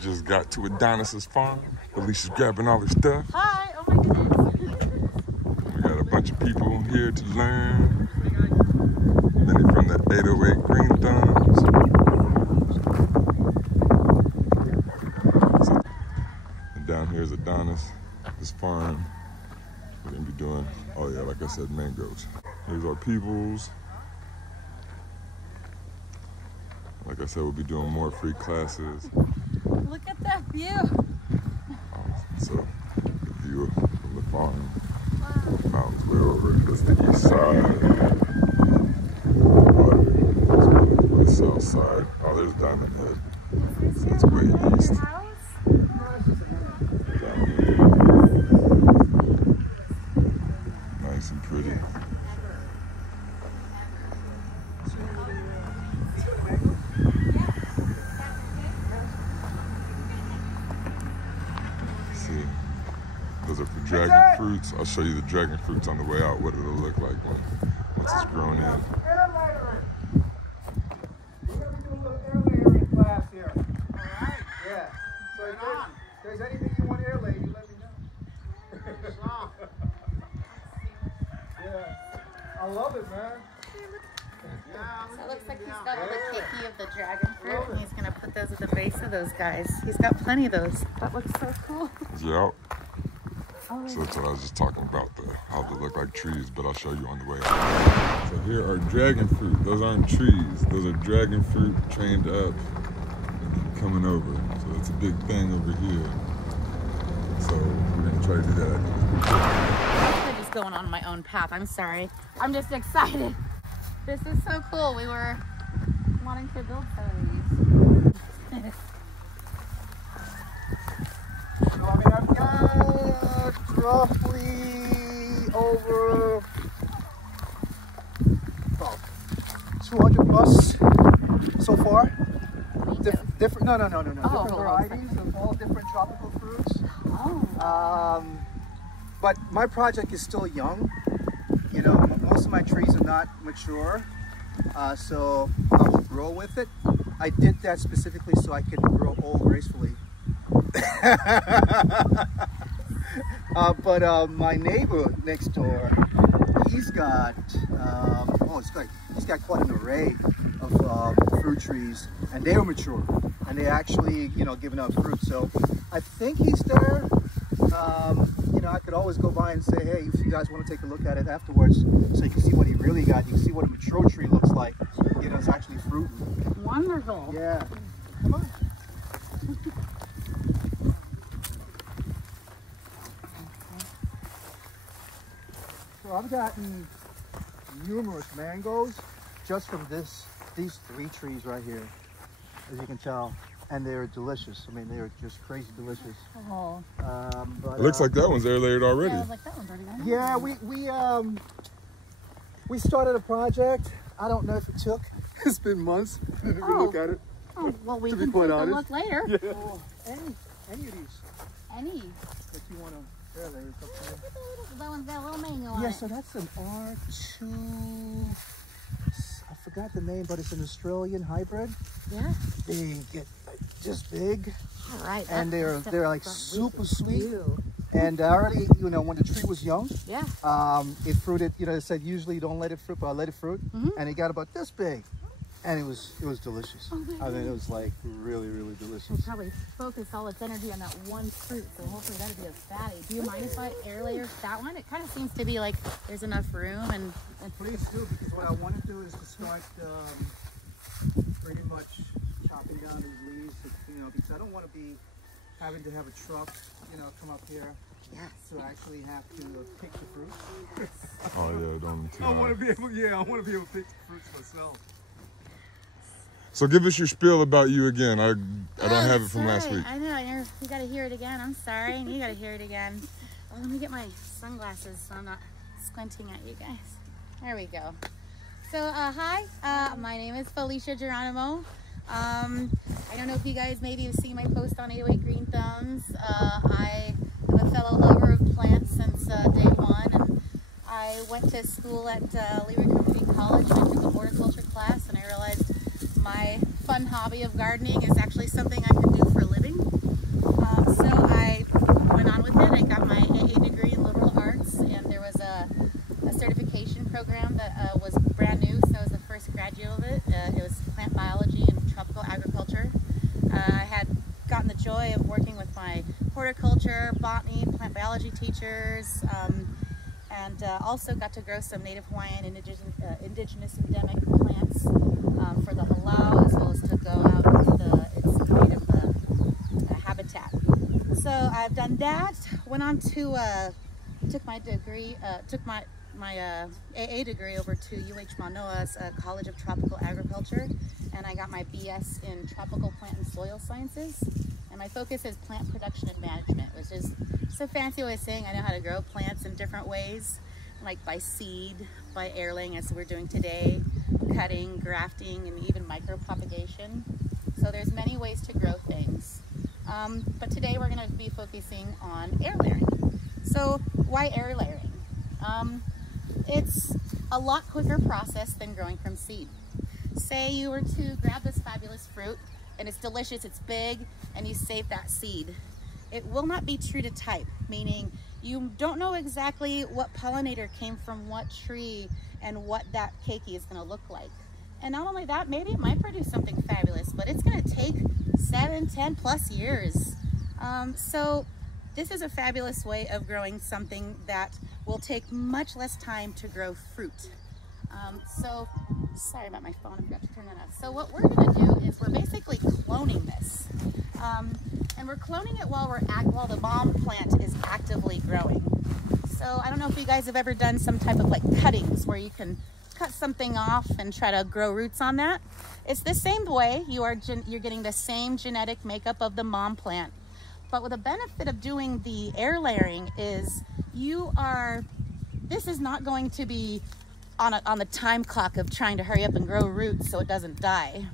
Just got to Adonis's farm. Felicia's grabbing all her stuff. Hi, oh my goodness. We got a bunch of people here to learn. Many from the 808 Green Thumbs. And down here is Adonis, this farm. We're gonna be doing, oh yeah, like I said, mangoes. Here's our peoples. Like I said, we'll be doing more free classes. Look at that view. So, the view from the farm. Wow. Mountains way over. That's the east side. Water. The south side. Oh, there's Diamond Head. So it's way east. Down here. Nice and pretty. Those are for dragon fruits. I'll show you the dragon fruits on the way out, what it'll look like once it's grown in. We're going to be doing a little air layering class here. All right. Yeah. So if there's anything you want air laid, you let me know. Yeah. I love it, man. So it looks like he's got all the cakey of the dragon fruit, and he's going to put those at the base of those guys. He's got plenty of those. That looks so cool. Yeah. So that's what I was just talking about, how they look like trees, but I'll show you on the way out. So here are dragon fruit. Those aren't trees. Those are dragon fruit trained up and then coming over. So that's a big thing over here. So we're going to try to do that. I think it's pretty cool. I'm just going on my own path. I'm sorry. I'm just excited. This is so cool. We were wanting to build some of these. So, I mean, I've got roughly over 200 plus so far. Different, no. Different varieties of all different tropical fruits. Oh. But my project is still young. You know, most of my trees are not mature, so I will grow with it. I did that specifically so I could grow old gracefully. But my neighbor next door, he's got he's got quite an array of fruit trees, and they are mature, and they actually, you know, giving out fruit. So I think he's there. You know, I could always go by and say, hey, if you guys want to take a look at it afterwards, so you can see what he really got. You can see what a mature tree looks like. You know, it's actually fruiting. Wonderful. Yeah. Come on. So I've gotten numerous mangoes just from these 3 trees right here, as you can tell, and they're delicious. I mean, they're just crazy delicious. Oh. But, It looks like that one's air layered already. Yeah, I was like, that one's already done. Yeah, we started a project. I don't know if it took. It's been months. If you look at it. Oh, well, we To be can quite take a honest. look later. Yeah. Oh, any of these Any. that you want to air layer. That one's got a little mango on Yeah, it. so that's an R2. I forgot the name, but it's an Australian hybrid. Yeah. They get like this big, All right. and they're like super sweet. Ew. And I already, you know, when the tree was young, Yeah. it fruited. You know, it said usually don't let it fruit, but I let it fruit, and it got about this big, and it was delicious. Oh, I mean, it was like really delicious. We'll probably focus all its energy on that one fruit, so hopefully that'll be a fatty. Do you mind if I air layer that one? It kind of seems to be like there's enough room and Please do, because what I want to do is to start pretty much chopping down these leaves, you know, because I don't want to be having to have a truck, you know, come up here. yes. To actually have to pick the fruits. Oh yeah, don't too I want hard. to be able, I want to be able to pick the fruits myself. So give us your spiel about you again. I don't have it from last week. I know. You got to hear it again. I'm sorry. And you got to hear it again. Well, let me get my sunglasses so I'm not squinting at you guys. There we go. So, hi. My name is Felicia Geranimo. I don't know if you guys maybe have seen my post on 808 Green Thumbs. I am a fellow lover of plants since day one. And I went to school at Leroy Community College and I took a horticulture class, and I realized my fun hobby of gardening is actually something I can do for a living. joy of working with my horticulture, botany, plant biology teachers, and also got to grow some native Hawaiian indigenous endemic plants for the halau, as well as to go out into its native habitat. So I've done that. Went on to took my degree, my AA degree over to UH Manoa's College of Tropical Agriculture, and I got my BS in Tropical Plant and Soil Sciences. And my focus is plant production and management, which is just a fancy way of saying I know how to grow plants in different ways, like by seed, by air laying, as we're doing today, cutting, grafting, and even micropropagation. So there's many ways to grow things. But today we're going to be focusing on air layering. So why air layering? It's a lot quicker process than growing from seed. Say you were to grab this fabulous fruit and it's delicious, it's big, and you save that seed. It will not be true to type, meaning you don't know exactly what pollinator came from what tree and what that keiki is going to look like. And not only that, maybe it might produce something fabulous, but it's going to take 7, 10 plus years. So this is a fabulous way of growing something that will take much less time to grow fruit. So, sorry about my phone, I forgot to turn that off. So what we're going to do is we're basically cloning this. And we're cloning it while the mom plant is actively growing. So I don't know if you guys have ever done some type of like cuttings where you can cut something off and try to grow roots on that. It's the same way. You're getting the same genetic makeup of the mom plant. But with the benefit of doing the air layering is this is not going to be on the time clock of trying to hurry up and grow roots so it doesn't die.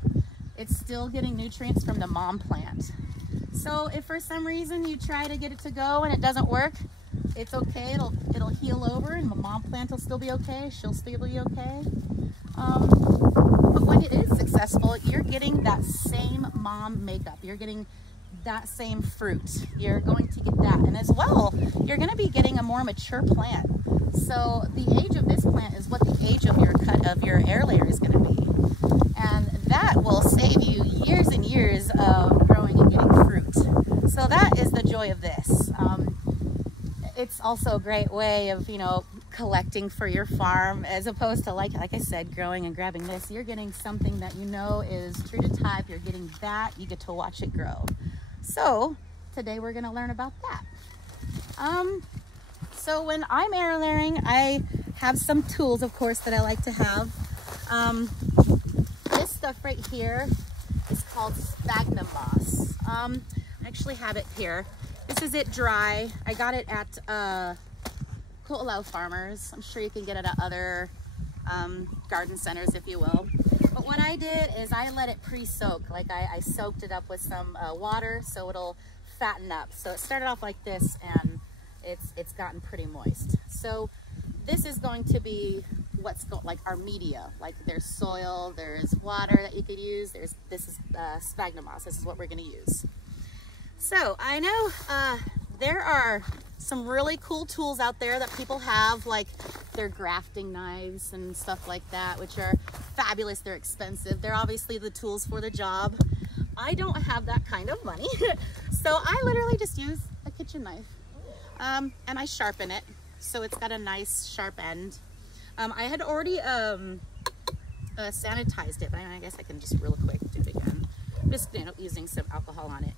It's still getting nutrients from the mom plant. So if for some reason you try to get it to go and it doesn't work, it's okay. It'll heal over and the mom plant will still be okay. She'll still be okay. But when it is successful, you're getting that same mom makeup. You're getting that same fruit. You're going to get that. And as well, you're going to be getting a more mature plant. So the age of this plant is what the age of your air layer is going to be. And that will save you years and years of growing and getting fruit. So that is the joy of this. It's also a great way of, collecting for your farm, as opposed to like I said, growing and grabbing this. You're getting something that you know is true to type. You're getting that. You get to watch it grow. So today we're going to learn about that. So when I'm air layering, I have some tools, of course, that I like to have. This stuff right here is called sphagnum moss. I actually have it here. This is it dry. I got it at Ko'olau Farmers. I'm sure you can get it at other garden centers, if you will. But what I did is I let it pre-soak. Like I soaked it up with some water so it'll fatten up. So it started off like this and it's gotten pretty moist. So this is going to be like our media. Like there's soil, there's water that you could use. This is sphagnum moss. This is what we're going to use. So I know there are some really cool tools out there that people have, like their grafting knives and stuff like that, which are fabulous. They're expensive. They're obviously the tools for the job. I don't have that kind of money. So I literally just use a kitchen knife and I sharpen it so it's got a nice sharp end. I had already sanitized it, but I guess I can just real quick do it again. Just using some alcohol on it.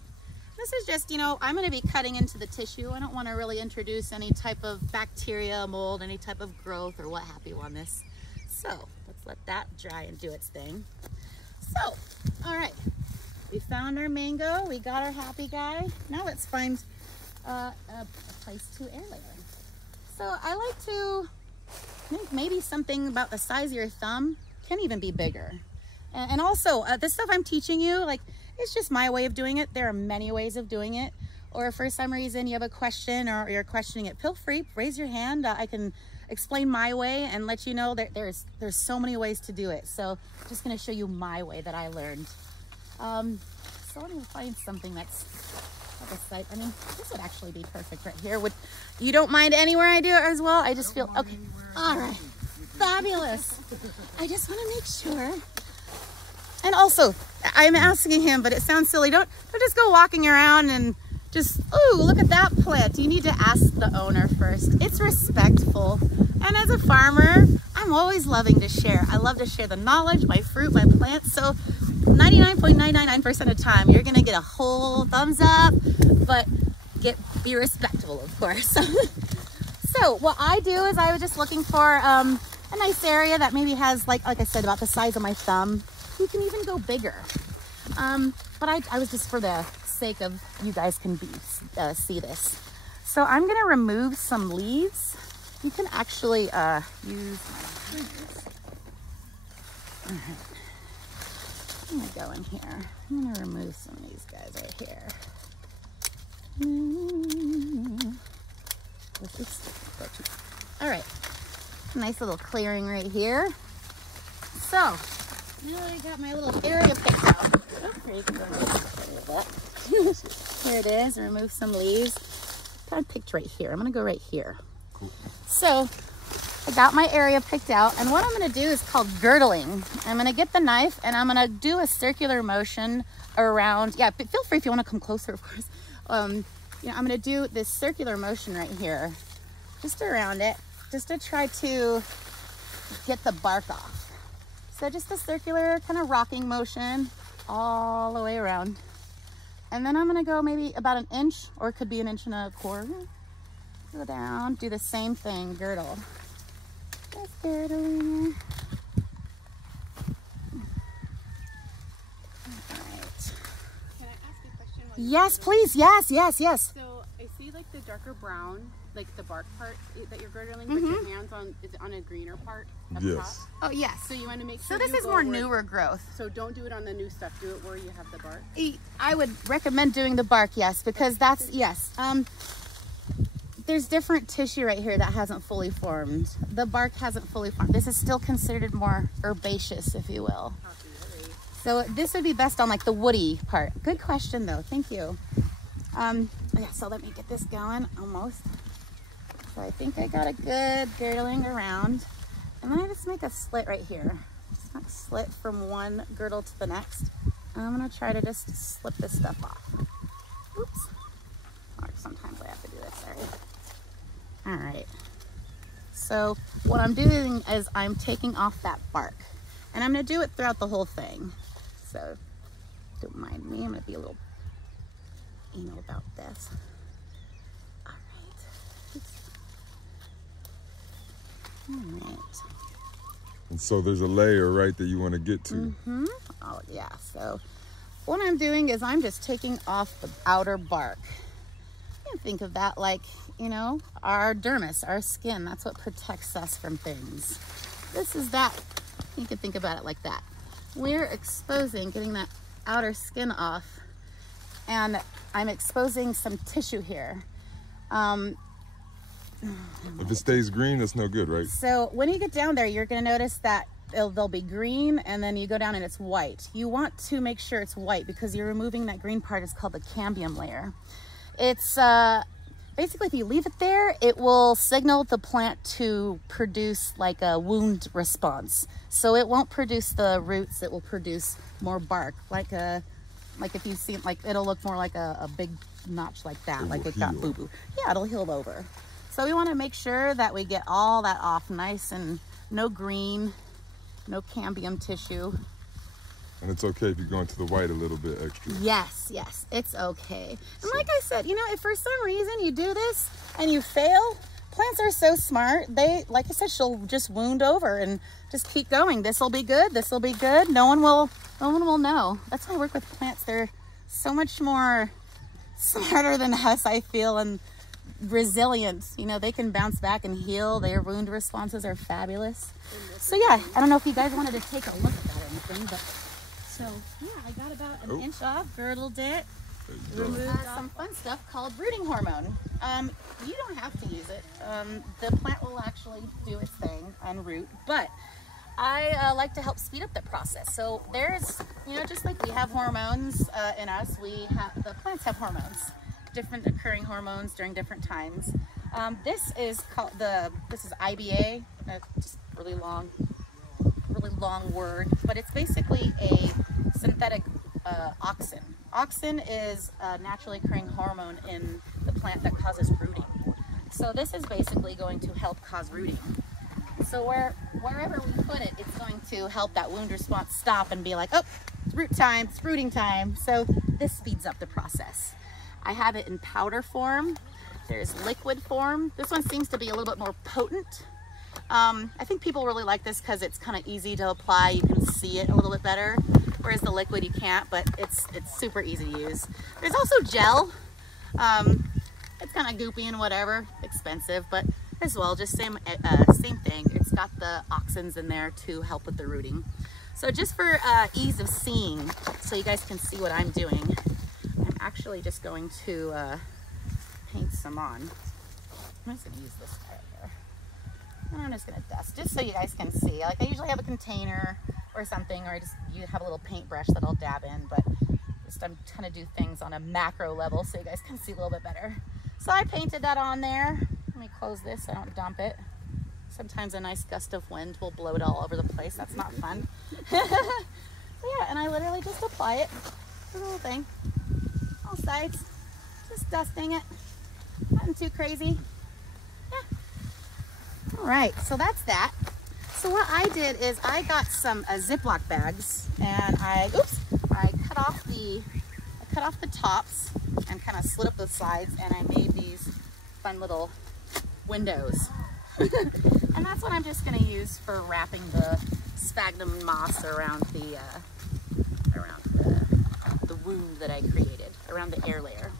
This is just, I'm going to be cutting into the tissue. I don't want to really introduce any type of bacteria, mold, any type of growth or what have you on this. So let's let that dry and do its thing. So, all right, we found our mango. We got our happy guy. Now let's find a place to air layer. So I like to think maybe something about the size of your thumb, can even be bigger. And also this stuff I'm teaching you, like, it's just my way of doing it. There are many ways of doing it. Or if for some reason you have a question or you're questioning it, feel free, raise your hand. I can explain my way and let you know that there's so many ways to do it. So I'm just going to show you my way that I learned. So let me find something that's like a site. I mean, this would actually be perfect right here. You don't mind anywhere I do it as well? I just feel, okay. All right. Fabulous. I just want to make sure And also, I'm asking him, but it sounds silly. Don't just go walking around and just, oh, look at that plant. You need to ask the owner first. It's respectful. And as a farmer, I'm always loving to share. I love to share the knowledge, my fruit, my plants. So 99.999% of the time, you're gonna get a whole thumbs up, but be respectful, of course. So what I do is I was just looking for a nice area that maybe has, like I said, about the size of my thumb. You can even go bigger. But I was just for the sake of you guys can see this. So I'm gonna remove some leaves. You can actually use my fingers. All right. I'm gonna go in here. I'm gonna remove some of these guys right here. All right, nice little clearing right here. So now I got my little area picked out. Oh, here you can go Here it is. Remove some leaves. Kind of picked right here. I'm gonna go right here. Cool. So I got my area picked out, and what I'm gonna do is called girdling. I'm gonna get the knife and I'm gonna do a circular motion around. Yeah, but feel free if you want to come closer, of course. You know, I'm gonna do this circular motion right here, just around it, just to try to get the bark off. So just a circular kind of rocking motion all the way around. And then I'm gonna go maybe about an inch, or it could be an inch and a quarter. Go down, do the same thing, girdle. Just girdling. Yes, please. Yes, yes, yes. So I see like the darker brown, like the bark part that you're girdling, but your hands is on a greener part up top. Oh, yes. So you want to make sure. So this is more newer growth. So don't do it on the new stuff. Do it where you have the bark. I would recommend doing the bark, yes, because that's, yes. There's different tissue right here that hasn't fully formed. The bark hasn't fully formed. This is still considered more herbaceous, if you will. So this would be best on like the woody part. Good question though, thank you. Yeah, so let me get this going, almost. So I think I got a good girdling around. And then I just make a slit right here. Just make a slit from one girdle to the next. And I'm gonna try to just slip this stuff off. Oops. Or sometimes I have to do this, sorry. All right. So what I'm doing is I'm taking off that bark. And I'm gonna do it throughout the whole thing. So don't mind me, I'm gonna be a little anal about this. All right. And so there's a layer, right, that you want to get to. Oh yeah, so what I'm doing is I'm just taking off the outer bark. You can think of that like, you know, our dermis, our skin. That's what protects us from things. This is that. You can think about it like that. We're exposing, getting that outer skin off, and I'm exposing some tissue here. If it stays green, that's no good, right? So when you get down there, you're gonna notice that they'll be green, and then you go down and it's white. You want to make sure it's white because you're removing that green part. It's called the cambium layer. It's basically, if you leave it there, it will signal the plant to produce like a wound response. So it won't produce the roots, it will produce more bark. Like if you see, like it'll look more like a big notch like that, like it got boo-boo. Yeah, it'll heal over. So we wanna make sure that we get all that off nice and no green, no cambium tissue. And it's okay if you go into the white a little bit extra. Yes, yes, it's okay. And like I said, you know, if for some reason you do this and you fail, plants are so smart. They, like I said, she'll just wound over and just keep going. This will be good. This will be good. No one will know. That's why I work with plants. They're so much more smarter than us, I feel, and resilient. You know, they can bounce back and heal. Their wound responses are fabulous. So yeah, I don't know if you guys wanted to take a look at that or anything, but so yeah, I got about an inch off, girdled it, removed some fun stuff called rooting hormone. You don't have to use it. The plant will actually do its thing and root, but I like to help speed up the process. So there's, you know, just like we have hormones in us, the plants have hormones, different occurring hormones during different times. This is called this is IBA, just really long really long word, but it's basically a synthetic auxin. Auxin is a naturally occurring hormone in the plant that causes rooting. So this is basically going to help cause rooting. So wherever we put it, it's going to help that wound response stop and be like, oh, it's root time, it's rooting time. So this speeds up the process. I have it in powder form. There's liquid form. This one seems to be a little bit more potent. I think people really like this because it's kind of easy to apply. You can see it a little bit better, whereas the liquid you can't, but it's super easy to use. There's also gel. It's kind of goopy and whatever, expensive, but as well, just same thing. It's got the auxins in there to help with the rooting. So just for ease of seeing, so you guys can see what I'm doing, I'm actually just going to paint some on. I'm just gonna use this guy up there. And I'm just gonna dust, just so you guys can see. Like I usually have a container or something, or you have a little paintbrush that I'll dab in, but just I'm trying to do things on a macro level so you guys can see a little bit better. So I painted that on there. Let me close this so I don't dump it. Sometimes a nice gust of wind will blow it all over the place. That's not fun. So yeah, and I literally just apply it for the whole thing. All sides. Just dusting it. Nothing too crazy. Yeah. All right, so that's that. So what I did is I got some Ziploc bags and I cut off the tops and kind of slit up the sides, and I made these fun little windows. And that's what I'm just going to use for wrapping the sphagnum moss around the wound that I created, around the air layer.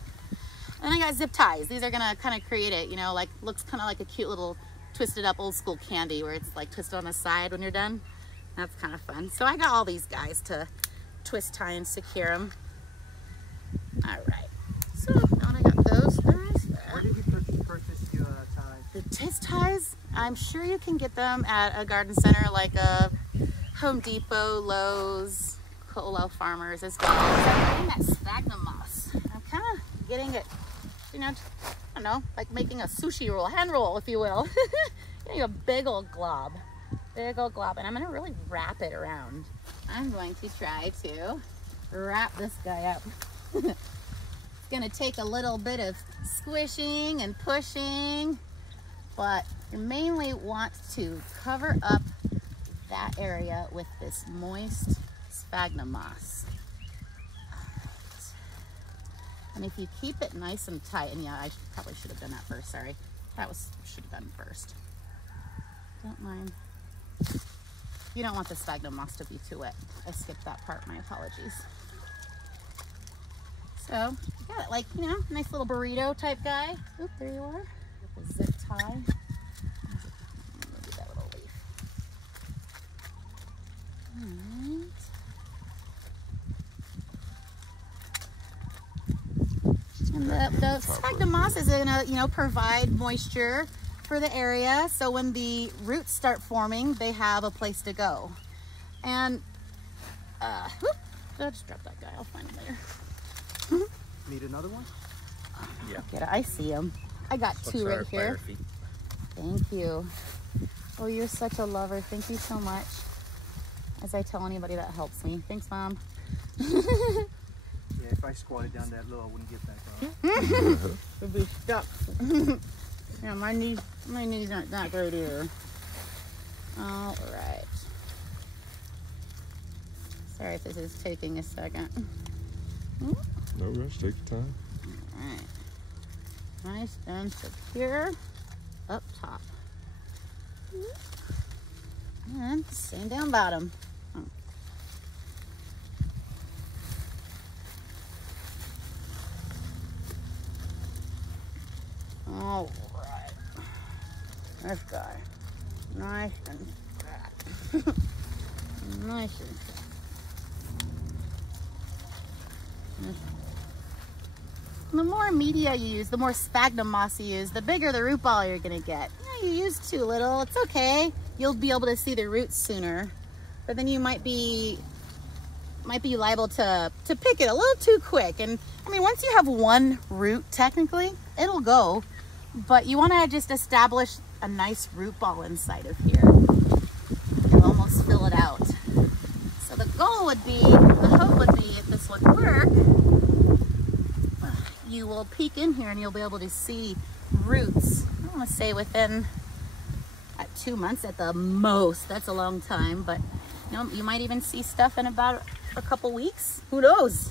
And I got zip ties. These are going to kind of create it, you know, like looks kind of like a cute little twisted up old school candy where it's like twisted on the side when you're done. That's kind of fun. So I got all these guys to twist, tie, and secure them. All right. So now I got those guys there. Where did you purchase your ties? The twist ties, I'm sure you can get them at a garden center like a Home Depot, Lowe's, Colo Farmers as well. So I'm getting that sphagnum moss. I'm kind of getting it, you know, I don't know, like making a sushi roll, hand roll, if you will. Getting a big old glob. Big old glob. And I'm going to really wrap it around. I'm going to try to wrap this guy up. It's going to take a little bit of squishing and pushing, but you mainly want to cover up that area with this moist sphagnum moss. And if you keep it nice and tight, and yeah, I probably should have done that first, sorry. Should have done first. Don't mind. You don't want the sphagnum moss to be too wet. I skipped that part, my apologies. So, you got it like, you know, nice little burrito type guy. Oop, there you are. With the zip tie. Maybe that little leaf. Alright. And the sphagnum moss is gonna, you know, provide moisture for the area. So when the roots start forming, they have a place to go. And, whoop, I'll just drop that guy. I'll find him later. Need another one? Yeah. Get it. I see him. I got two right here. Thank you. Oh, you're such a lover. Thank you so much. As I tell anybody that helps me. Thanks, Mom. Yeah, if I squatted down that low, I wouldn't get back up. It'd be stuck. Yeah, my knees aren't that great either. All right. Sorry if this is taking a second. No rush, take your time. All right. Nice and secure up top. And same down bottom. All right. This guy. Nice and fat. Nice and fat. The more media you use, the more sphagnum moss you use, the bigger the root ball you're gonna get. You know, you use too little, it's okay. You'll be able to see the roots sooner, but then you might be liable to pick it a little too quick. And I mean, once you have one root, technically, it'll go, but you wanna just establish a nice root ball inside of here. You'll almost fill it out. goal would be, the hope would be, if this would work, you will peek in here and you'll be able to see roots. I want to say within 2 months at the most. That's a long time, but you know, you might even see stuff in about a couple weeks. Who knows?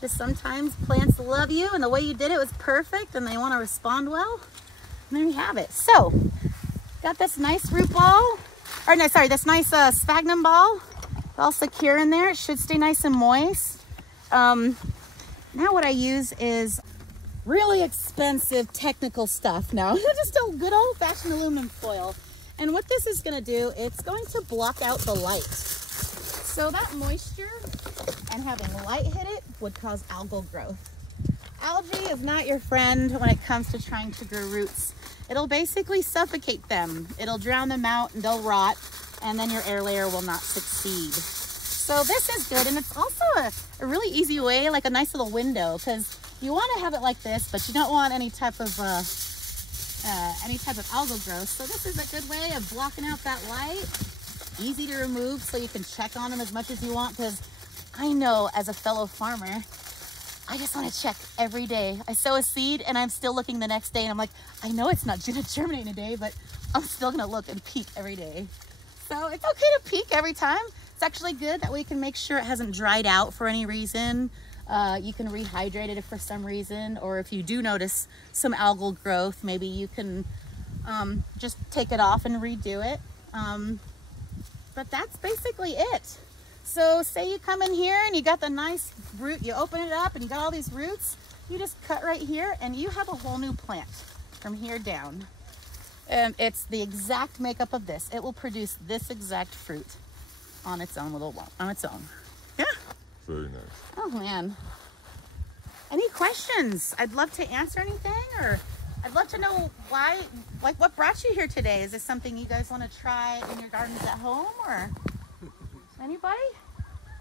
Just sometimes plants love you, and the way you did it was perfect, and they want to respond well. And there you have it. So, got this nice root ball, or no, sorry, this nice sphagnum ball, all secure in there. It should stay nice and moist. Now what I use is really expensive technical stuff now. Just a good old-fashioned aluminum foil. And what this is going to do, it's going to block out the light. So that moisture and having light hit it would cause algal growth. Algae is not your friend when it comes to trying to grow roots. It'll basically suffocate them. It'll drown them out and they'll rot, and then your air layer will not succeed. So this is good, and it's also a really easy way, like a nice little window, because you want to have it like this, but you don't want any type of algal growth. So this is a good way of blocking out that light. Easy to remove, so you can check on them as much as you want, because I know as a fellow farmer, I just want to check every day. I sow a seed and I'm still looking the next day, and I'm like, I know it's not going to germinate in a day, but I'm still going to look and peek every day. So it's okay to peek every time. It's actually good. That way you can make sure it hasn't dried out for any reason. You can rehydrate it if for some reason, or if you do notice some algal growth, maybe you can just take it off and redo it. But that's basically it. So say you come in here and you got the nice root, you open it up and you got all these roots, you just cut right here and you have a whole new plant from here down. It's the exact makeup of this. It will produce this exact fruit on its own on its own. Yeah. Very nice. Oh man. Any questions? I'd love to answer anything, or I'd love to know why, like what brought you here today? Is this something you guys want to try in your gardens at home, or anybody?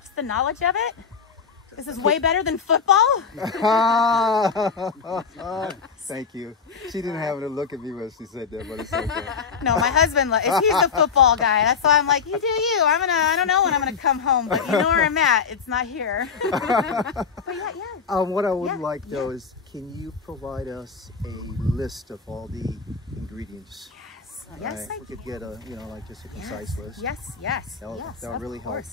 Just the knowledge of it? This is way better than football? Thank you. She didn't have to look at me when she said that, but it's okay. No, my husband, he's the football guy. That's why I'm like, you do you. I don't know when I'm going to come home, but you know where I'm at. It's not here. But yeah. What I would like, though, is can you provide us a list of all the ingredients? Yes. Yes, I We could get a, like just a concise list. Yes. That would really help.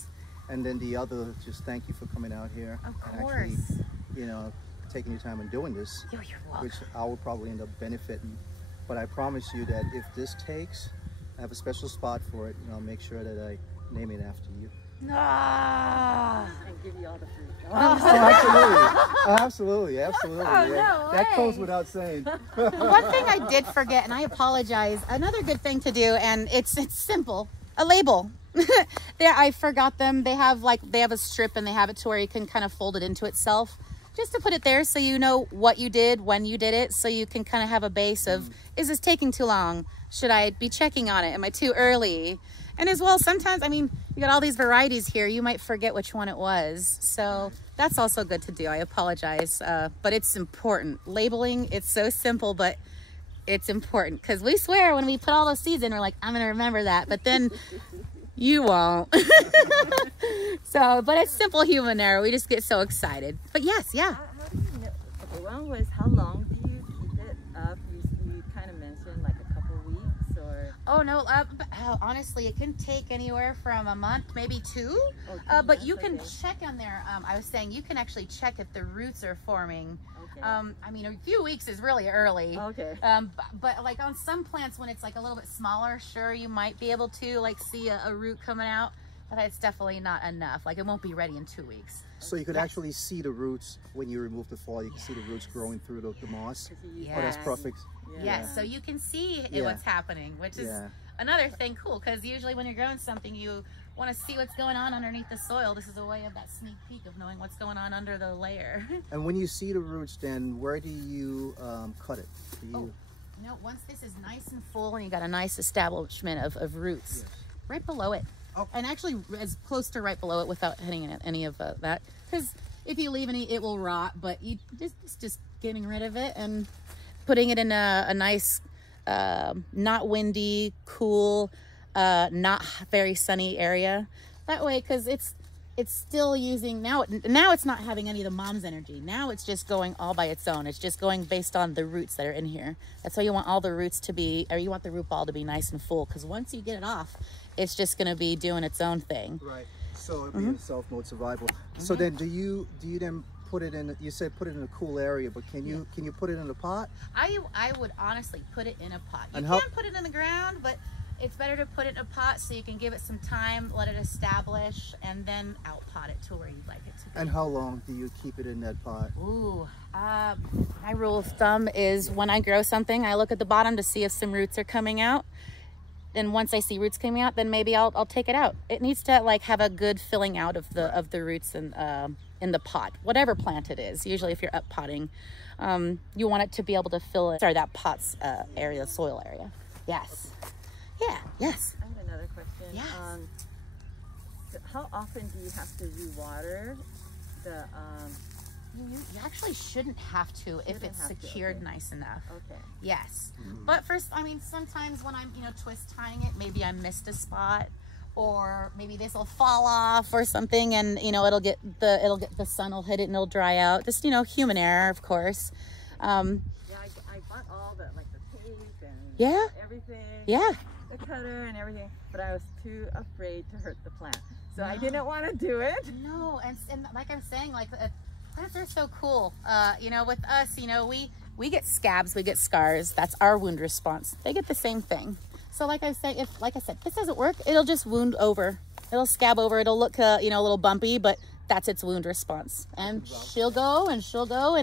And then the other, just thank you for coming out here. Of course. And actually, course. taking your time and doing this. You're welcome. Which I will probably end up benefiting. But I promise you that if this takes, I have a special spot for it, and I'll make sure that I name it after you. Ah. And give you all the fruit. Oh, absolutely. Oh, Oh, no that way. goes without saying. One thing I did forget, and I apologize, another good thing to do, and it's simple, a label. There, I forgot them. They have a strip, and they have it to where you can kind of fold it into itself, just to put it there so you know what you did, when you did it, so you can kind of have a base of, is this taking too long? Should I be checking on it? Am I too early? And as well, sometimes, you got all these varieties here, you might forget which one it was. So that's also good to do. I apologize, but it's important. Labeling, it's so simple, but it's important, because we swear when we put all those seeds in, we're like, I'm going to remember that, but then you won't. So, but it's simple human error. We just get so excited. But yes, yeah. How do you know? Okay, one was how long do you keep it up? You kind of mentioned like a couple weeks, or? Oh no, honestly, it can take anywhere from a month, maybe 2. But you can check on there. I was saying you can actually check if the roots are forming. Okay. A few weeks is really early. Okay. But like on some plants, when it's like a little bit smaller, sure, you might be able to like see a root coming out, but it's definitely not enough. Like it won't be ready in 2 weeks. So you could actually see the roots when you remove the fall. You can see the roots growing through the moss. Yes. Oh, that's perfect. Yes, so you can see what's happening, which is another thing cool, because usually when you're growing something, you want to see what's going on underneath the soil. This is a way of that sneak peek of knowing what's going on under the layer. And when you see the roots, then where do you cut it? Once this is nice and full and you got a nice establishment of roots, right below it. Oh. And actually as close to right below it without hitting any of that. Because if you leave any, it will rot, but you just getting rid of it and putting it in a nice, not windy, cool, not very sunny area. That way, because it's still using, now it's not having any of the mom's energy. Now it's just going all by its own. It's just going based on the roots that are in here. That's why you want all the roots to be, or you want the root ball to be nice and full, because once you get it off, it's just going to be doing its own thing. Right. So it'll be in self-mode survival. So then do you then put it in, you said put it in a cool area, but can you put it in a pot? I would honestly put it in a pot. You And can put it in the ground, but it's better to put it in a pot so you can give it some time, let it establish, and then out pot it to where you'd like it to be. And how long do you keep it in that pot? Ooh, my rule of thumb is when I grow something, I look at the bottom to see if some roots are coming out. Then once I see roots coming out, then maybe I'll take it out. It needs to like have a good filling out of the roots in the pot, whatever plant it is. Usually if you're up potting, you want it to be able to fill it, sorry, that pot's area, soil area. Yes. Yeah, yes. I have another question. Yes. So how often do you have to rewater the, You actually shouldn't have to if it's secured okay. nice enough. okay. Yes. But first, I mean, sometimes when I'm, twist tying it, maybe I missed a spot, or maybe this will fall off or something, and it'll get the sun will hit it and it'll dry out. Just human error, of course. Yeah, I bought all the, like the tape and Yeah. everything. Yeah. The cutter and everything, but I was too afraid to hurt the plant. So I didn't want to do it. No, and like I'm saying, like plants are so cool. With us, we get scabs, we get scars. That's our wound response. They get the same thing. So like I said, if this doesn't work, it'll just wound over. It'll scab over. It'll look, a little bumpy, but that's its wound response. And she'll go, and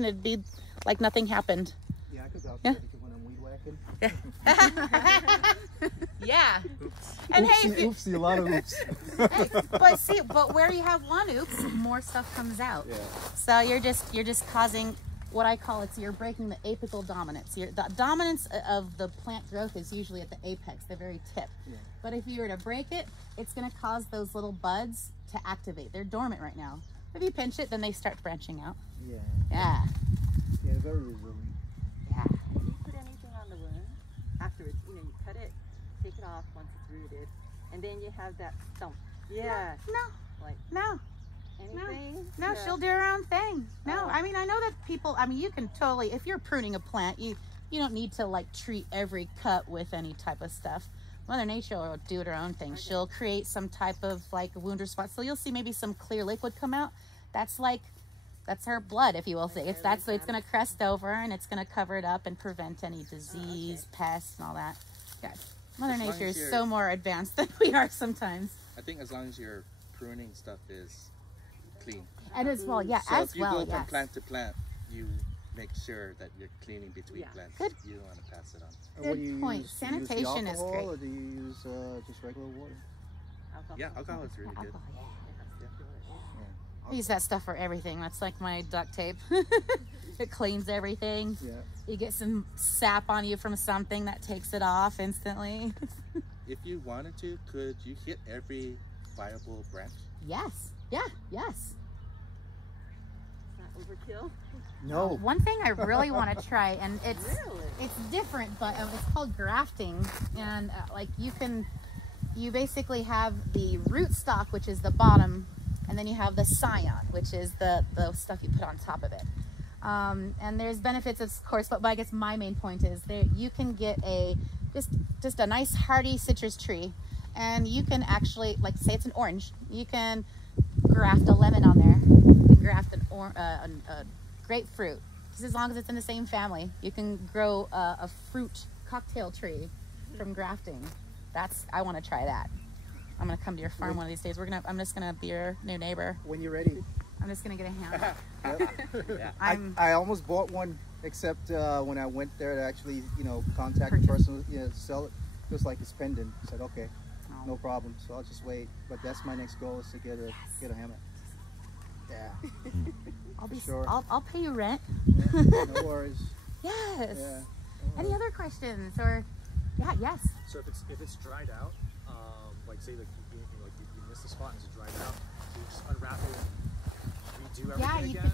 it'd be like nothing happened. Yeah, I could vouch for it because when I'm weed whacking. Yeah. And Oopsie, a lot of oops. but where you have one oops, more stuff comes out. Yeah. So you're just causing what I call you're breaking the apical dominance. The dominance of the plant growth is usually at the apex, the very tip. Yeah. But if you were to break it, it's going to cause those little buds to activate. They're dormant right now. If you pinch it, then they start branching out. Yeah. Yeah. Yeah, very resilient. Yeah. Do you put anything on the wound afterwards? You cut it, take it off once it's rooted, and then you have that stump. Yeah. No. Like No. anything? No, Yeah. she'll do her own thing. No, Oh. I mean, I know that people, you can totally, if you're pruning a plant, you don't need to treat every cut with any type of stuff. Mother Nature will do her own thing. Okay. She'll create some type of wound response. So you'll see maybe some clear liquid come out. That's her blood, if you will say. So it's going to crest over and it's going to cover it up and prevent any disease, pests, and all that. Yeah. Mother Nature is so more advanced than we are sometimes. I think as long as your pruning stuff is clean. And as well, yeah, so as if you well, go from yes. plant to plant, you make sure that you're cleaning between plants. Good. You don't want to pass it on. And what do you point. use? Do you use the Sanitation is alcohol, great. Or do you use just regular water? Alcohol. Yeah, alcohol is really good. Alcohol, yeah. Yeah. I use that stuff for everything. That's like my duct tape. It cleans everything. Yeah. You get some sap on you from something that takes it off instantly. If you wanted to, could you hit every viable branch? Yes. Yeah. Yes. It's not overkill. No. One thing I really want to try, and it's Really? different, but it's called grafting, and you basically have the root stock, which is the bottom, and then you have the scion, which is the stuff you put on top of it. And there's benefits, of course, but I guess my main point is you can get just a nice hardy citrus tree, and you can actually, say it's an orange, you can graft a lemon on there, you can graft a grapefruit, just as long as it's in the same family. You can grow a fruit cocktail tree from grafting. I want to try that. I'm gonna come to your farm one of these days. I'm just gonna be your new neighbor. When you're ready. I'm just gonna get a hand. Yeah. I almost bought one, except when I went there to actually, contact the person, sell it. Just like it's pending. I said, okay, no problem. So I'll just wait. But that's my next goal, is to get a hammock. Yeah. I'll be sure. I'll pay you rent. Yeah, no worries. Yes. Yeah. Any other questions or? Yeah. Yes. So if it's dried out, say you missed the spot and it's dried out, do you just unwrap it and redo everything again?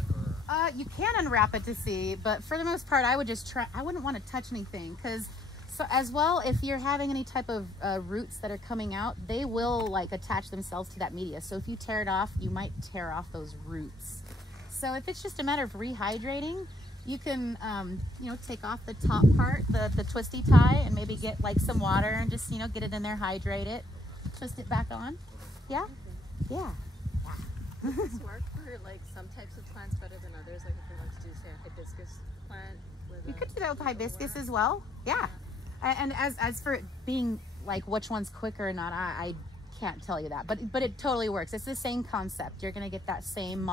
Or? You can unwrap it to see, but for the most part, I would just try. I wouldn't want to touch anything, because So as well, if you're having any type of roots that are coming out, they will like attach themselves to that media. So if you tear it off, you might tear off those roots. So if it's just a matter of rehydrating, you can, you know, take off the top part, the twisty tie, and maybe get like some water and just, you know, get it in there, hydrate it, twist it back on. Yeah? Yeah. Does this work for like some types of plants better than others? Like if we want to do, say, a hibiscus plant with You could do that with hibiscus as well. Yeah. And as for it being like which one's quicker or not, I can't tell you that. But it totally works. It's the same concept. You're going to get that same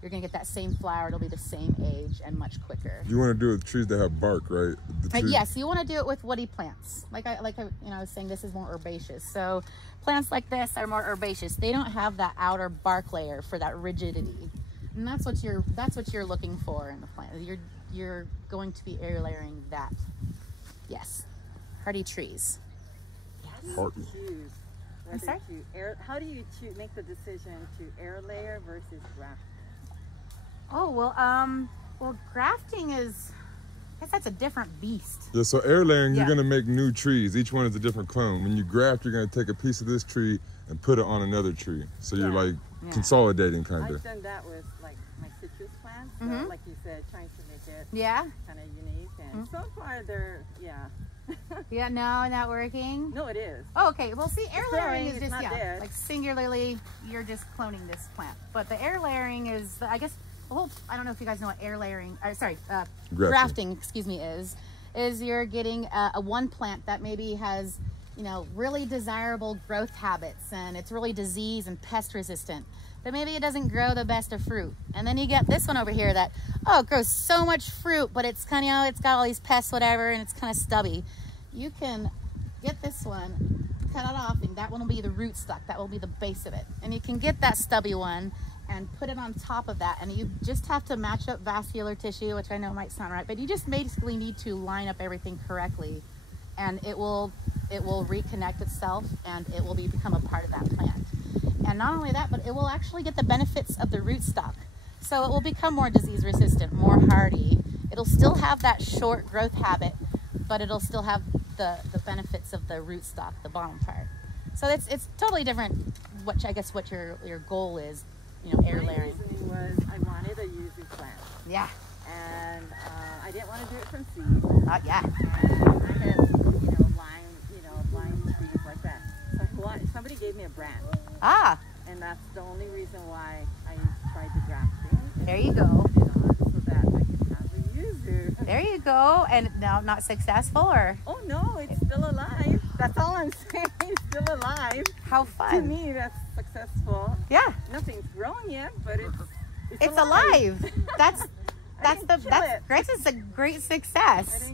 you're going to get that same flower. It'll be the same age and much quicker. You want to do it with trees that have bark, right? Yes, you want to do it with woody plants. Like I was saying, this is more herbaceous. So plants like this are more herbaceous. They don't have that outer bark layer for that rigidity, and that's what you're looking for in the plant. You're going to be air layering that. Yes, hardy trees. Yes. Hardy. I'm sorry? How do you make the decision to air layer versus graft? Oh well, grafting is, I guess that's a different beast. Yeah, so air layering, Yeah. you're gonna make new trees. Each one is a different clone. When you graft, you're gonna take a piece of this tree and put it on another tree. So you're like consolidating kind of. I've done that with like my citrus plants. So like you said, trying to make it kind of unique. And so far they're, Yeah, no, not working. No, it is. Oh, okay. Well, see, air layering is it's just, not dead. like singularly, you're just cloning this plant. But the air layering is, I guess, I don't know if you guys know what air layering, grafting, excuse me, is you're getting a one plant that maybe has, you know, really desirable growth habits, and it's really disease and pest resistant, but maybe it doesn't grow the best of fruit. And then you get this one over here that, oh, it grows so much fruit, but it's kind of, you know, it's got all these pests, whatever, and it's kind of stubby. You can get this one, cut it off, and that one will be the root stock. That will be the base of it. And you can get that stubby one and put it on top of that, and you just have to match up vascular tissue, which I know might sound right, but you just basically need to line up everything correctly, and it will reconnect itself, and it will become a part of that plant. And not only that, but it will actually get the benefits of the rootstock. So it will become more disease resistant, more hardy. It'll still have that short growth habit, but it'll still have the benefits of the rootstock, the bottom part. So it's totally different, which I guess what your goal is, you know, air layering. My reasoning was I wanted a yuzu plant. Yeah. And I didn't want to do it from seed. Not yet. And I had, lime trees like that. So somebody gave me a brand. Ah. And that's the only reason why I tried the grafting. There you go. So that I could have a yuzu. There you go. And now not successful, or? Oh no, it's still alive. That's all I'm saying. It's still alive. How fun. To me, that's successful. Yeah. Nothing's grown yet, but it's alive. That's great. It's a great success.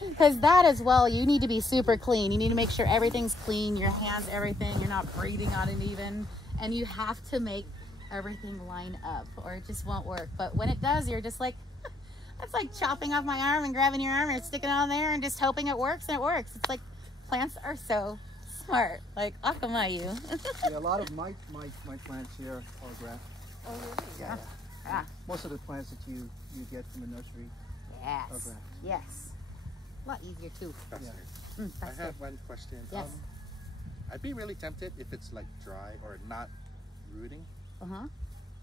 Because that as well, you need to be super clean. You need to make sure everything's clean, your hands, everything. You're not breathing on it even. And you have to make everything line up or it just won't work. But when it does, you're just like, that's like chopping off my arm and grabbing your arm and sticking it on there and just hoping it works, and it works. It's like plants are so smart. Like, you. Yeah, a lot of my plants here are grafted. Oh, really? Yeah. Most of the plants that you get from the nursery are grafted. Yes. A lot easier too. Yeah. I have one question. Yes. I'd be really tempted if it's like dry or not rooting.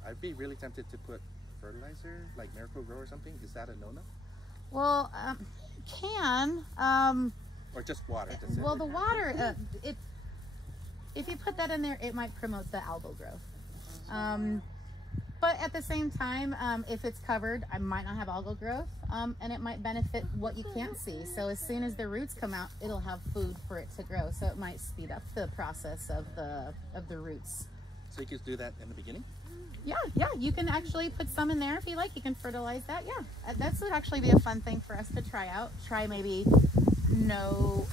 I'd be really tempted to put fertilizer, like Miracle Grow or something. Is that a no-no? Well, can. Or just water? Well, the water, if you put that in there, it might promote the algal growth. But at the same time, if it's covered, I might not have algal growth, and it might benefit what you can't see. So as soon as the roots come out, it'll have food for it to grow. So it might speed up the process of the roots. So you could do that in the beginning? Yeah, you can actually put some in there if you like. You can fertilize that. Yeah, that would actually be a fun thing for us to try out. Try maybe no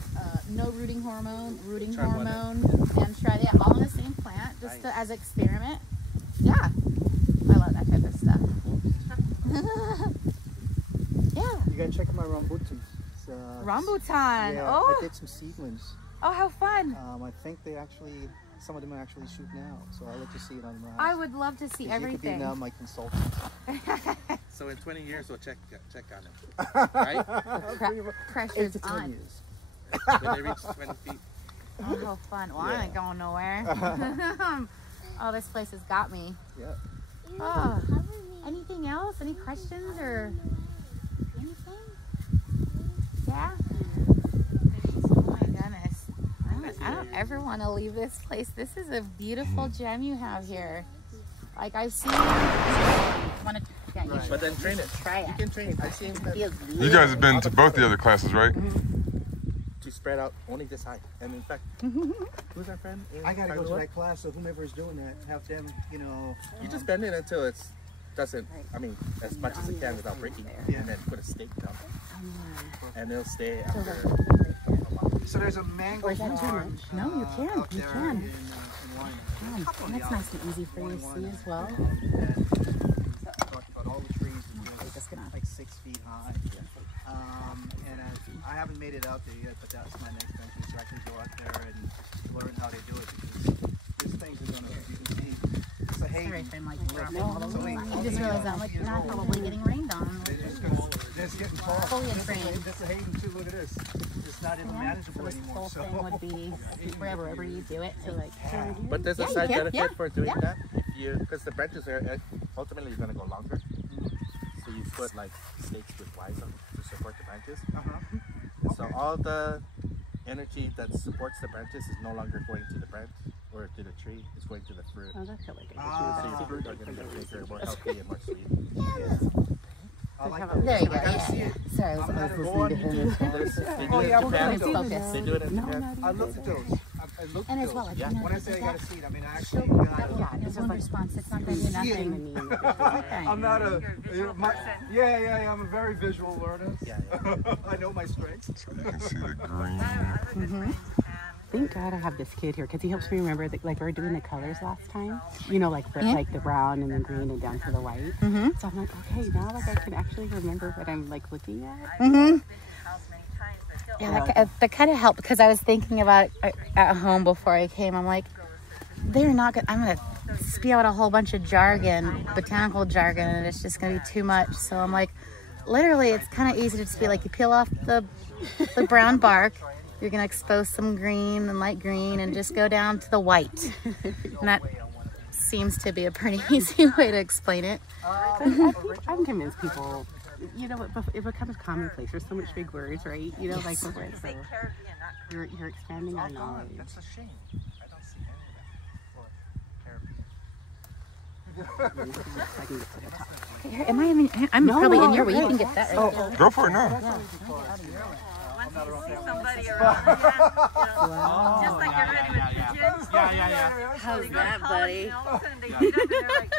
rooting hormone, and try that all in the same plant, just as an experiment. Yeah. I love that type of stuff. Yeah. You gotta check out my rambutan. Rambutan. Yeah, Oh. I did some seedlings. Oh, how fun. I think some of them are actually shoot now, so I'll let you see it on the I would love to see everything. You could be now my consultant. So in 20 years, we'll check on it. Right? Pressure's 8 to 10 on. years. When they reach 20 feet. Oh, how fun. Well, I ain't going nowhere. Oh, this place has got me. Yeah. Oh, anything else? Any questions or anything? Yeah? Oh my goodness. I don't ever want to leave this place. This is a beautiful gem you have here. Like I've seen you But then train it. try it. You can train. I've seen that. You guys have been to both the other classes, right? To spread out only this high. And in fact, who's our friend? I gotta go to that class, so whomever is doing that, have them, you know. You just bend it until it doesn't, I mean, as much as it can without breaking. Yeah. And then put a stake down. And it'll stay after. So there's a mango farm. No, you can. Out You there can. in Wine. And that's nice and easy for you to see as well. Talked about all the trees. Just gonna Like 6 feet high. And I haven't made it out there yet, but that's my next venture, so I can go out there and learn how they do it, because these things are gonna, you can see, it's a hay. sorry if I'm like ripping all over. I just realized I'm like not probably getting rained on. They're just getting tall. Foliage frame. That's a hayden too, look at this. It's not even manageable This anymore. whole So thing would be wherever you do it. So like, But there's a you side can, benefit for doing that. If you, because the branches are ultimately you're gonna go longer. So you put like stakes with wires on to support the branches. So all the energy that supports the branches is no longer going to the branch or to the tree. It's going to the fruit. Oh, that's really good. So your fruit are gonna get bigger, more healthy, and more sweet. I like that. there you go. I gotta Yeah, see yeah. it. Sorry, I was listening to him. They do Oh, it yeah, in we're Japan. gonna Focus. They do it in Japan. I looked at those. I looked And at as well, those. like, Yeah. you know, When I say I is gotta that- see it, I mean I actually got yeah, it's one response. It's not going to do nothing. I'm not a, yeah, I'm a very visual learner. Yeah. I know my strengths. You can see the green. Thank God I have this kid here because he helps me remember, like we were doing the colors last time. You know, like the brown and the green and down to the white. So I'm like, okay, now like I can actually remember what I'm like looking at. Yeah, that kind of helped because I was thinking about it at home before I came. I'm like, they're not going to, I'm going to spew out a whole bunch of jargon, botanical jargon, and it's just going to be too much. So I'm like, literally, it's kind of easy to just be like, you peel off the brown bark, you're going to expose some green and light green and just go down to the white. And that seems to be a pretty easy way to explain it. I'm convinced people, you know, it becomes commonplace. There's so much big words, right? You know, like so you're expanding our knowledge. That's a shame. I don't see any of that for I can get to the top. Here, am I even, I'm probably in your way. You can get that right there. Go for it now. Somebody around, just like you're ready with pigeons. Yeah. How's that, buddy? And all of a sudden they get up and they're like,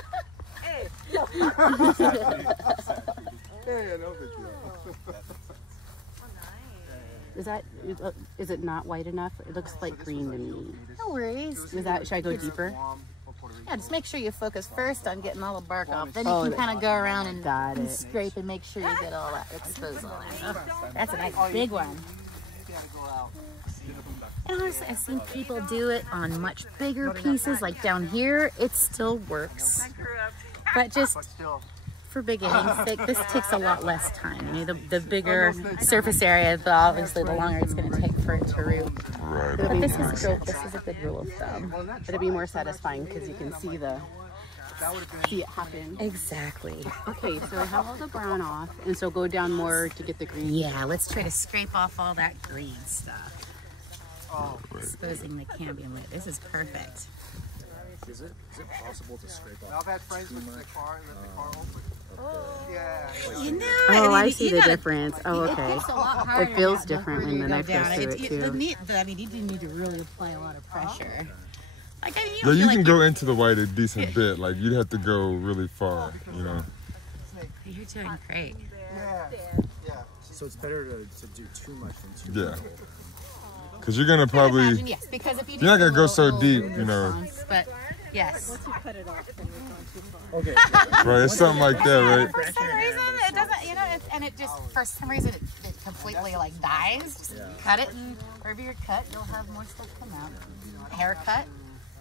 hey. Is it not white enough? It looks like green to me. No worries. Should I go deeper? Yeah, just make sure you focus first on getting all the bark off. Then you can kind of go around and scrape and make sure you get all that, expose all that. Oh, that's a nice big one. And honestly, I've seen people do it on much bigger pieces, like down here. It still works. But just for beginning's sake, this takes a lot less time. I mean, the bigger surface area, obviously, the longer it's going to take for it to root. Right. But this is a good rule of thumb. It'll be more satisfying because you can see it happen. Exactly. Okay, so I have all the brown off, and so go down more to get the green. Yeah, let's try to scrape off all that green stuff. Exposing the cambium with. This is perfect. Is it possible to scrape I've off had friends with the car, let the car open. Yeah. You know, Oh, I mean, see you the gotta- difference. Oh, okay. It's a lot harder It feels the different further when you the knife go goes down. through it too. I mean, you do need to really apply a lot of pressure. Like, I mean, Yeah, feel you like can go into the white a decent bit. Like, you'd have to go really far, you know. You're doing great. Yeah. So it's better to do too much than too Yeah. little. Because you're going to probably, Imagine, yes, because if you you're not do going to go so little deep, you know. response, but yes. Okay. Right, it's something like that, right? For some reason, it doesn't, you know, and it just, for some reason, it completely like dies. Just cut it, and wherever you're cut, you'll have more stuff come out. Haircut,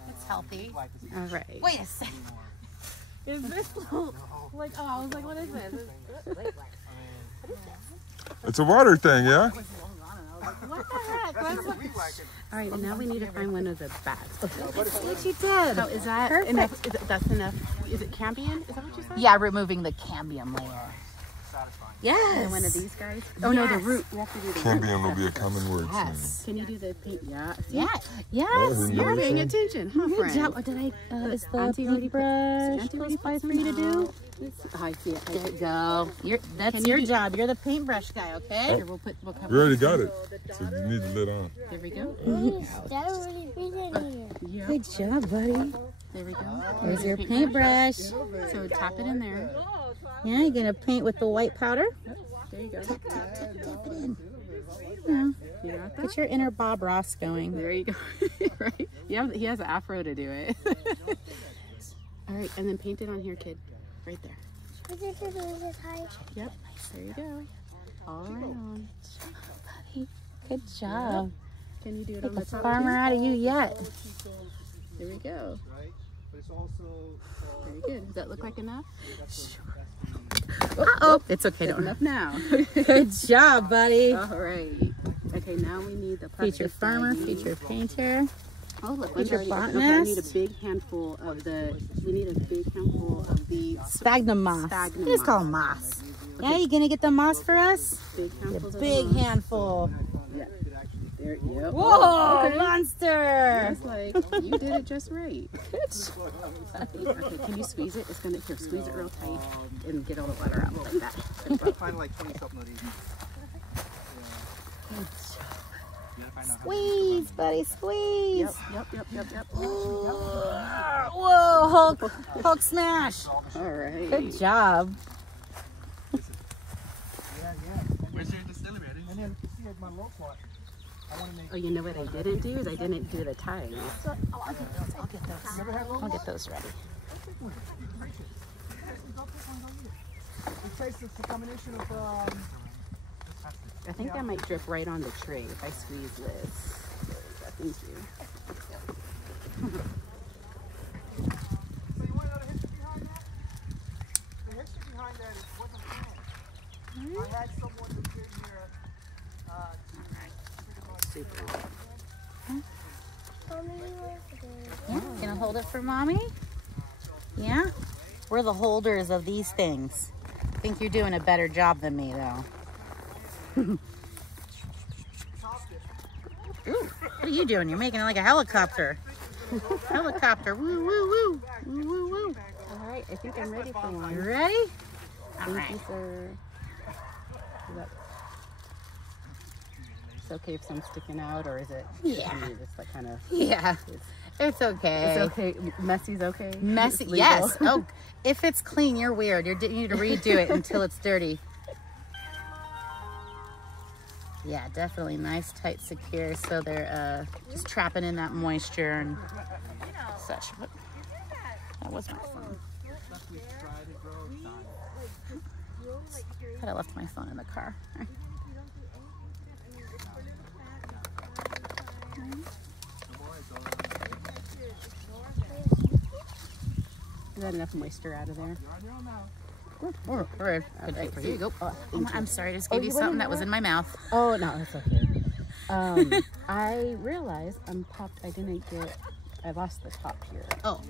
it's healthy. All right. Wait a second. Is this little Like, oh, I was like, what is this? It's a water thing, yeah? What the heck? All right, now we need to find one of the bats. What you did? So is that Perfect. enough? That's enough. Is it cambium? Is that what you said? Yeah, removing the cambium layer. Yes. And one of these guys? Oh, no, the root. We have to do the root. Cambium will be a common word Yes. Can you do the paint? Yeah. See? Yeah. Yes. Oh, You're paying attention, huh, Good friend? job. Or did I? Is the Auntie already put- paintbrush Auntie already close by put for you to some do? out. Oh, I see it. There you go. That's Can you your do- job. You're the paintbrush guy, okay? Here, we'll cover We already got it. So you need the lid on. There we go. Yeah. Good job, buddy. There we go. There's your paintbrush. So tap it in there. Yeah, you're gonna paint with the white powder. There you go. Tap it in. Yeah. You got that? Get your inner Bob Ross going. There you go. Right? Yeah, he has an afro to do it. All right, and then paint it on here, kid. Right there. Yep. There you go. All right on. Buddy, good job. Can you do it Get on the the top? farmer out of you yet. There we go. Very good. Does that look like enough? Uh-oh. It's okay, It's don't enough now. Good job, buddy. All right. Okay, now we need the Feature plastic farmer, baggie. feature painter. Oh, look, feature okay, I botanist. need a big handful of the. We need a big handful of the Sphagnum moss. Sphagnum Just call moss. moss. Yeah, you gonna get the moss for us? Big handfuls of Big moss. handful. Yeah. There. Yep. Whoa, Okay. monster! That's like you did it just right. Okay, can you squeeze it? It's gonna here. Squeeze it real tight and get all the water out like that. Find like 20 something of these. Squeeze, buddy, squeeze. Yep. Whoa, Hulk smash. All right. Good job. Where's your distillery? And then you see at my low part, I want to make. Oh, you know what I didn't do is I didn't do the ties. I'll get those ready. It tastes it's a combination of I think that might drip right on the tray if I squeeze this. There we go. Thank you. So you want to know the history behind that? The history behind that is wasn't planned. I had someone who came here Yeah, gonna hold it for mommy? Yeah? We're the holders of these things. I think you're doing a better job than me, though. Ooh, what are you doing? You're making it like a helicopter. Helicopter. Woo, woo, woo. Woo, woo, woo. All right, I think I'm ready for one. You ready? All Thank right. you, sir. Look. It's okay if some sticking out, or is it? Yeah. Just like kind of. Yeah. It's okay. It's okay. Messy's okay. Messy. It's legal. Yes. Oh, if it's clean, you're weird. You need to redo it until it's dirty. Yeah, definitely nice, tight, secure. So they're just trapping in that moisture and such. But that was my phone. Thought I left my phone in the car. Is that enough moisture out of there? Good. Here you go. I'm sorry, I just gave you you something wouldn't that was know in my mouth. Oh no, it's okay. I realized I didn't get. I lost the top here. Oh.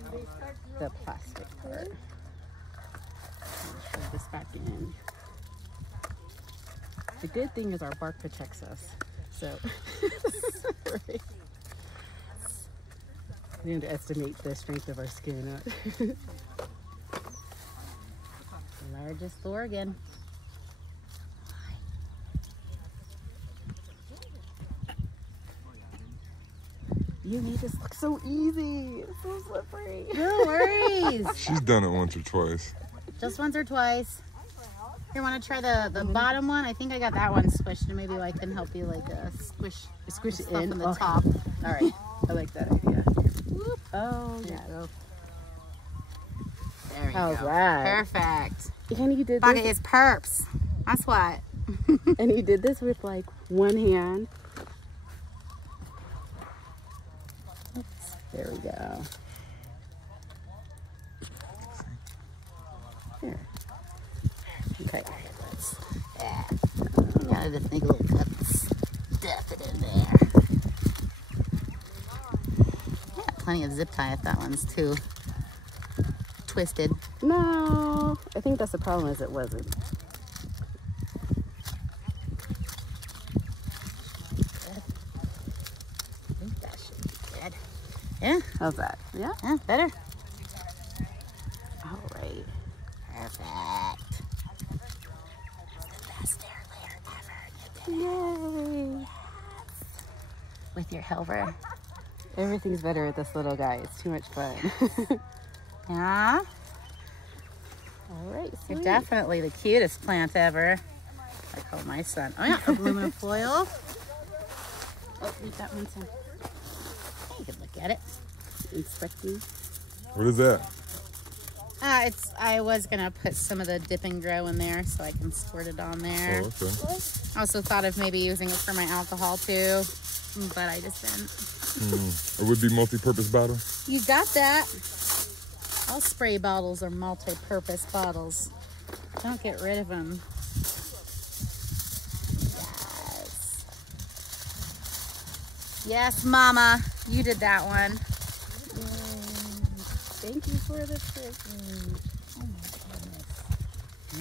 The plastic part. I'll shove this back in. The good thing is our bark protects us. So, right. We underestimate the strength of our skin. Largest organ. You made this look so easy. It's so slippery. No worries. She's done it once or twice. Just once or twice. Here, want to try the bottom one? I think I got that one squished, and maybe I can help you like squish it stuff in. in the Okay. top. All right. I like that idea. Whoop. Oh, There yeah. you go. There we How's go. that? Perfect. And you did Bucket this, is perps. That's what. and you did this with like one hand. There we go. Here. Okay. Yeah. You gotta just make a little cut and stuff it in there. Yeah, plenty of zip tie if that one's too twisted. No, I think that's the problem is it wasn't. I think that should be good. Yeah? How's that? Yeah? Yeah, better. All right. Perfect. It's the best hair layer ever. Yay! With your helper. Everything's better with this little guy. It's too much fun. Yeah? All right, You're sweet. definitely the cutest plant ever. I call my son. Oh yeah, aluminum foil. Oh, leave that one, son. You can look at it. Inspecting. What is that? I was gonna put some of the dip and grow in there so I can squirt it on there. Oh, okay. I also thought of maybe using it for my alcohol too, but I just didn't. It would be multi-purpose bottle. You got that. All spray bottles are multi-purpose bottles. Don't get rid of them. Yes. Yes, Mama. You did that one. Thank you for the present. Oh my goodness.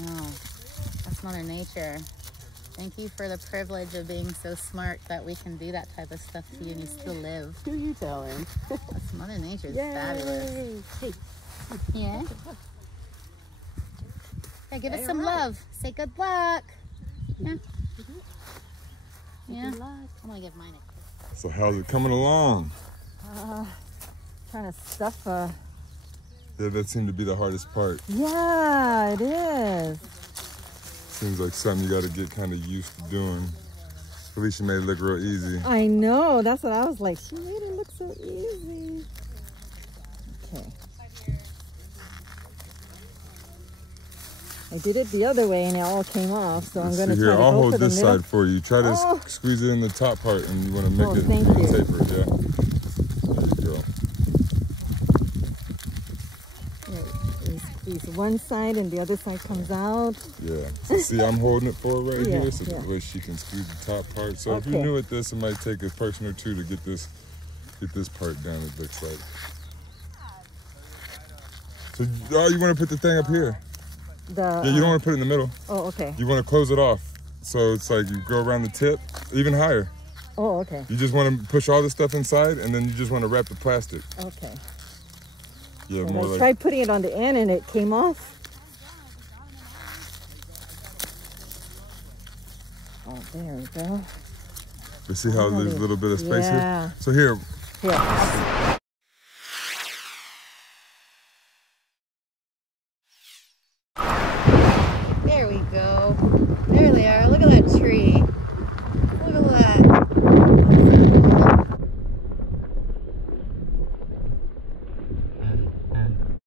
No, that's Mother Nature. Thank you for the privilege of being so smart that we can do that type of stuff to you and you still live. Who you telling? That's Mother Nature's Yay. fabulous. Hey. Yeah? Yeah, give us some love. Say good luck. Yeah. Yeah. Good luck. I'm gonna give mine a kiss. So how's it coming along? Kind of stuff. Yeah, that seemed to be the hardest part. Yeah, it is. Seems like something you got to get kind of used to doing. Felicia made it look real easy. I know. That's what I was like. She made it look so easy. Okay. I did it the other way and it all came off, so I'm going to See try here, to I'll go hold for the this middle. side for you. Try to Oh. squeeze it in the top part, and you want to make Oh, it thank really you. taper, yeah? There you go. Squeeze one side and the other side comes out. Yeah. So see, I'm holding it for her right Yeah, here, so yeah. that way she can squeeze the top part. So if you're Okay. new at this, it might take a person or two to get this part down, it looks like. So, oh, you want to put the thing up here? Yeah, you don't want to put it in the middle. Oh, okay. You want to close it off. So it's like you go around the tip, even higher. Oh, okay. You just want to push all the stuff inside, and then you just want to wrap the plastic. Okay. Yeah, And more I like. tried putting it on the end and it came off. Oh, there we go. But see how there's a little bit of space Yeah. here? So here, Here. There we go. There they are. Look at that tree.